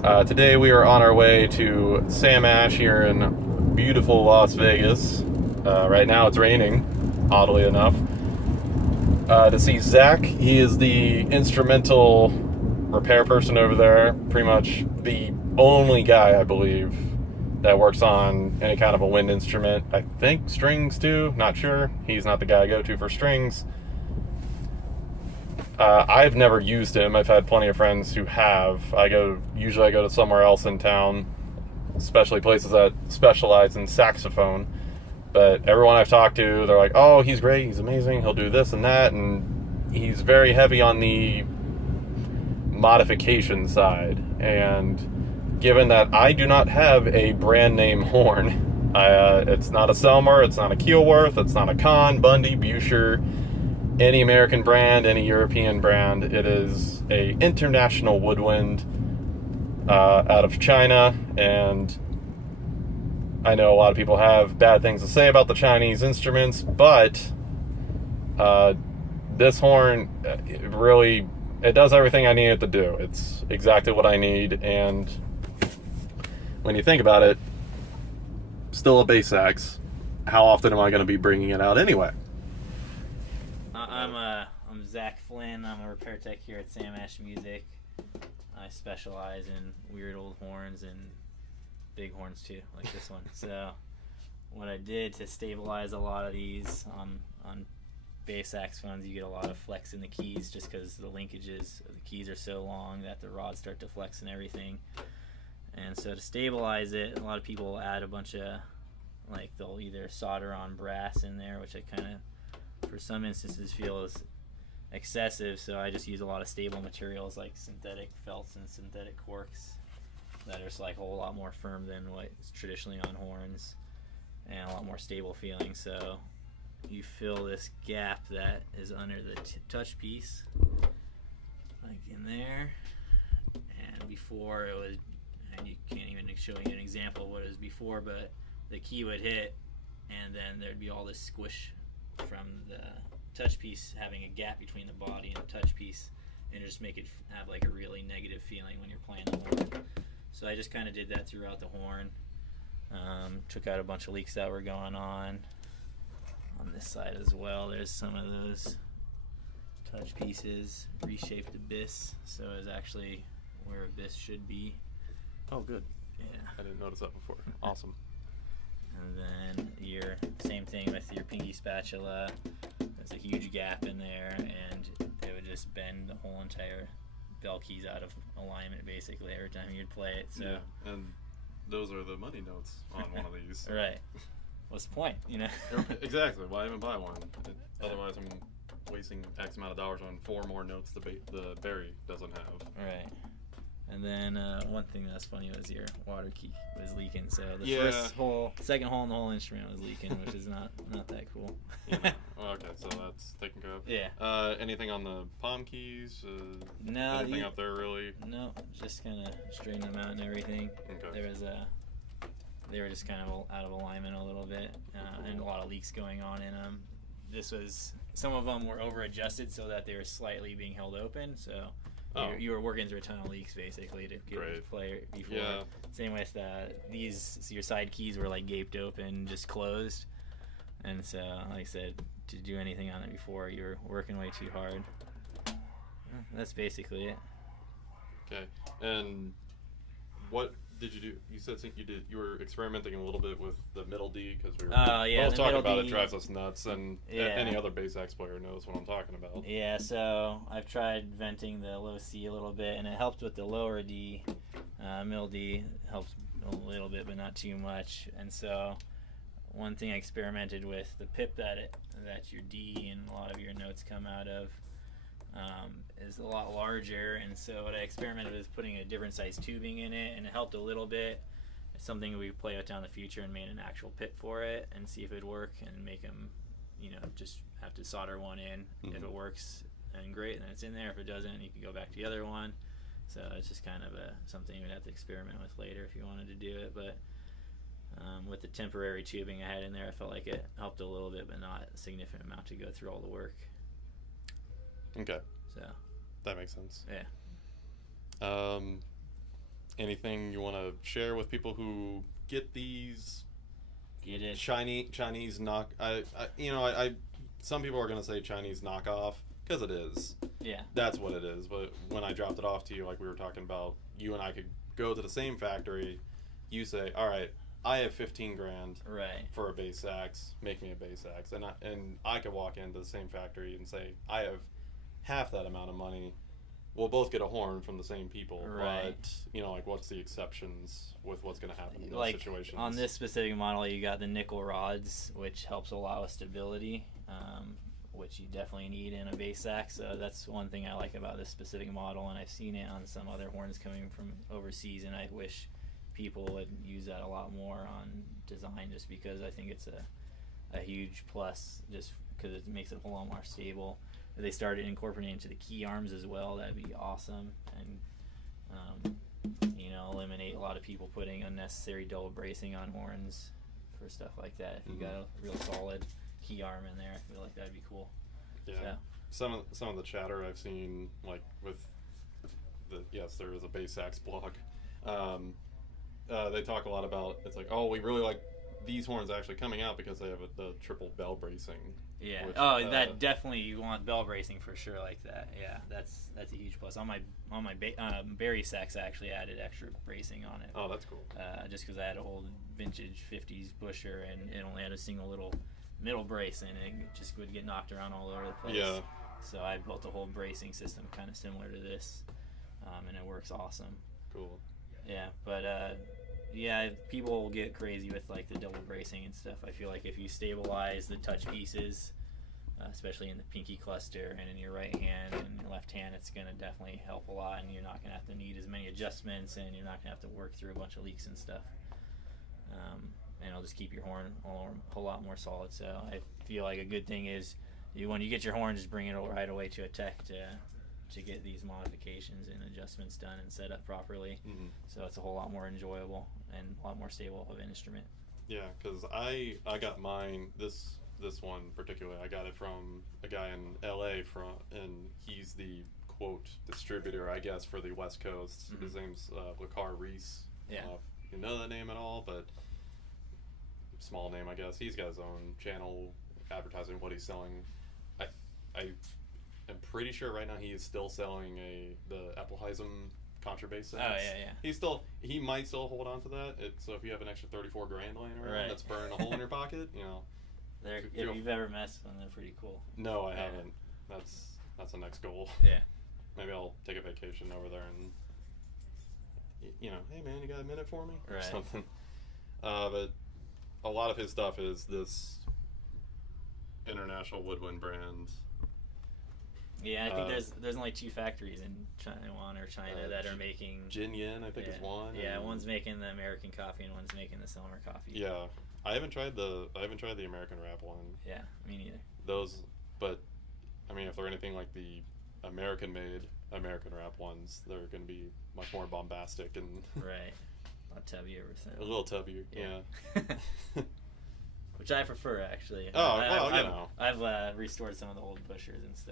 Today we are on our way to Sam Ash here in beautiful Las Vegas. Right now it's raining, oddly enough. To see Zack. He is the instrumental repair person over there. Pretty much the only guy, I believe, that works on any kind of a wind instrument. I think strings too, not sure. He's not the guy I go to for strings. I've never used him. I've had plenty of friends who have. Usually I go to somewhere else in town, especially places that specialize in saxophone. But everyone I've talked to, they're like, "Oh, he's great. He's amazing. He'll do this and that." And he's very heavy on the modification side. And given that I do not have a brand name horn, it's not a Selmer, it's not a Keelworth, it's not a Kahn, Bundy, Buescher, any American brand, any European brand. It is a international woodwind out of China, and I know a lot of people have bad things to say about the Chinese instruments, but this horn, it does everything I need it to do. It's exactly what I need, and when you think about it, still a bass sax. How often am I going to be bringing it out anyway? I'm Zack Flynn. I'm a repair tech here at Sam Ash Music. I specialize in weird old horns and big horns too, like this one. So what I did to stabilize a lot of these on bass saxophones, you get a lot of flex in the keys just because the linkages of the keys are so long that the rods start to flex and everything. And so to stabilize it, a lot of people will add a bunch of, like, they'll either solder on brass in there, which I kind of, for some instances, feel is excessive. So I just use a lot of stable materials like synthetic felts and synthetic corks that are just like a whole lot more firm than what is traditionally on horns, and a lot more stable feeling. So you fill this gap that is under the touch piece, like in there. And before it was, and you can't even show you an example of what it was before, but the key would hit, and then there'd be all this squish from the touch piece having a gap between the body and the touch piece, and just make it have like a really negative feeling when you're playing the horn. So I just kind of did that throughout the horn. Took out a bunch of leaks that were going on this side as well. There's some of those touch pieces, reshaped abyss, so it's actually where abyss should be. Oh, good. Yeah. I didn't notice that before. Awesome. And then your same thing with your pinky spatula. There's a huge gap in there, and it would just bend the whole entire bell keys out of alignment basically every time you'd play it. So yeah, and those are the money notes on one of these. Right. What's the point, you know? Exactly. Why even buy one? Otherwise, I'm wasting X amount of dollars on 4 more notes the Barry doesn't have. Right. And then one thing that's funny was your water key was leaking. So the second hole in the whole instrument was leaking, which is not that cool. Yeah. Okay, so that's taken care of. Yeah. Anything on the palm keys? No. Anything up there really? No, just kind of straighten them out and everything. Okay. They were just kind of out of alignment a little bit, and a lot of leaks going on in them. Some of them were over adjusted so that they were slightly being held open. So. You were working through a ton of leaks basically to get it to play before. Yeah. Same with your side keys were like gaped open, just closed. And so, like I said, to do anything on it before, you were working way too hard. That's basically it. Okay. And what did you do? You said you were experimenting a little bit with the middle D because we were both talking about it. Drives us nuts, and any other bass sax player knows what I'm talking about. Yeah, so I've tried venting the low C a little bit, and it helped with the lower D. Middle D helps a little bit, but not too much. And so one thing I experimented with, the pip that your D and a lot of your notes come out of, is a lot larger, and so what I experimented with putting a different size tubing in it, and it helped a little bit. It's something we play with down in the future and made an actual pip for it and see if it'd work, and make them, just have to solder one in. Mm-hmm. If it works, then great, and then it's in there. If it doesn't, you can go back to the other one. So it's just kind of something you'd have to experiment with later if you wanted to do it. But with the temporary tubing I had in there, I felt like it helped a little bit, but not a significant amount to go through all the work. Okay. So that makes sense. Yeah. anything you want to share with people who get these Get it? Chinese knock? I some people are gonna say Chinese knockoff because it is. Yeah. That's what it is. But when I dropped it off to you, like we were talking about, you and I could go to the same factory. You say, all right, I have 15 grand Right. for a bass sax. Make me a bass sax, and I could walk into the same factory and say, I have half that amount of money. We'll both get a horn from the same people, Right. but like, what's the exceptions with what's going to happen in those Like situations? on this specific model, you got the nickel rods, which helps allow stability, which you definitely need in a bass sax. So that's one thing I like about this specific model, and I've seen it on some other horns coming from overseas, and I wish people would use that a lot more on design, just because I think it's a huge plus, just because it makes it a whole lot more stable. If they started incorporating into the key arms as well, that'd be awesome, and eliminate a lot of people putting unnecessary double bracing on horns for stuff like that. If you got a real solid key arm in there, I feel like that'd be cool. Yeah. So. Some of the chatter I've seen, like with there is a bass sax blog. They talk a lot about, it's like, oh, we really like these horns actually coming out because they have the triple bell bracing. Yeah. Which, that definitely, you want bell bracing for sure, like that. Yeah, that's a huge plus. On my Barry sax, I actually added extra bracing on it. Oh, that's cool. Just because I had an old vintage 50s busher and it only had a single little middle brace, and it just would get knocked around all over the place. Yeah. So I built a whole bracing system kind of similar to this, and it works awesome. Cool. Yeah, but people will get crazy with like the double bracing and stuff. I feel like if you stabilize the touch pieces, especially in the pinky cluster and in your right hand and your left hand, it's gonna definitely help a lot, and you're not gonna have to need as many adjustments, and you're not gonna have to work through a bunch of leaks and stuff. And it'll just keep your horn a whole lot more solid. So I feel like a good thing is when you get your horn, just bring it right away to a tech to get these modifications and adjustments done and set up properly. Mm-hmm. So it's a whole lot more enjoyable and a lot more stable of an instrument. Yeah, because I got mine, this one particularly, I got it from a guy in LA and he's the quote distributor, I guess, for the West Coast. Mm-hmm. His name's Lacar Reese. Yeah. If you know that name at all, but small name, I guess. He's got his own channel advertising what he's selling. I am pretty sure right now he is still selling the Appleheism contrabass sax. Oh yeah. He might still hold on to that. So if you have an extra 34 grand laying around Right. that's burning a hole in your pocket, If you've ever messed with them, they're pretty cool. No, I haven't. That's the next goal. Yeah. Maybe I'll take a vacation over there and hey man, you got a minute for me or Right. something. But a lot of his stuff is this international woodwind brand. Yeah, I think there's only 2 factories in Taiwan or China that are making. Jin Yin, I think, is one. Yeah, one's making the American coffee and one's making the Selmer coffee. Yeah, I haven't tried the American wrap one. Yeah, me neither. Those, but I mean, if they're anything like the American-made American wrap ones, they're going to be much more bombastic and Right. A lot tubbier. a little tubbier. Yeah. Which I prefer, actually. Oh, well, I've restored some of the old bushers and stuff.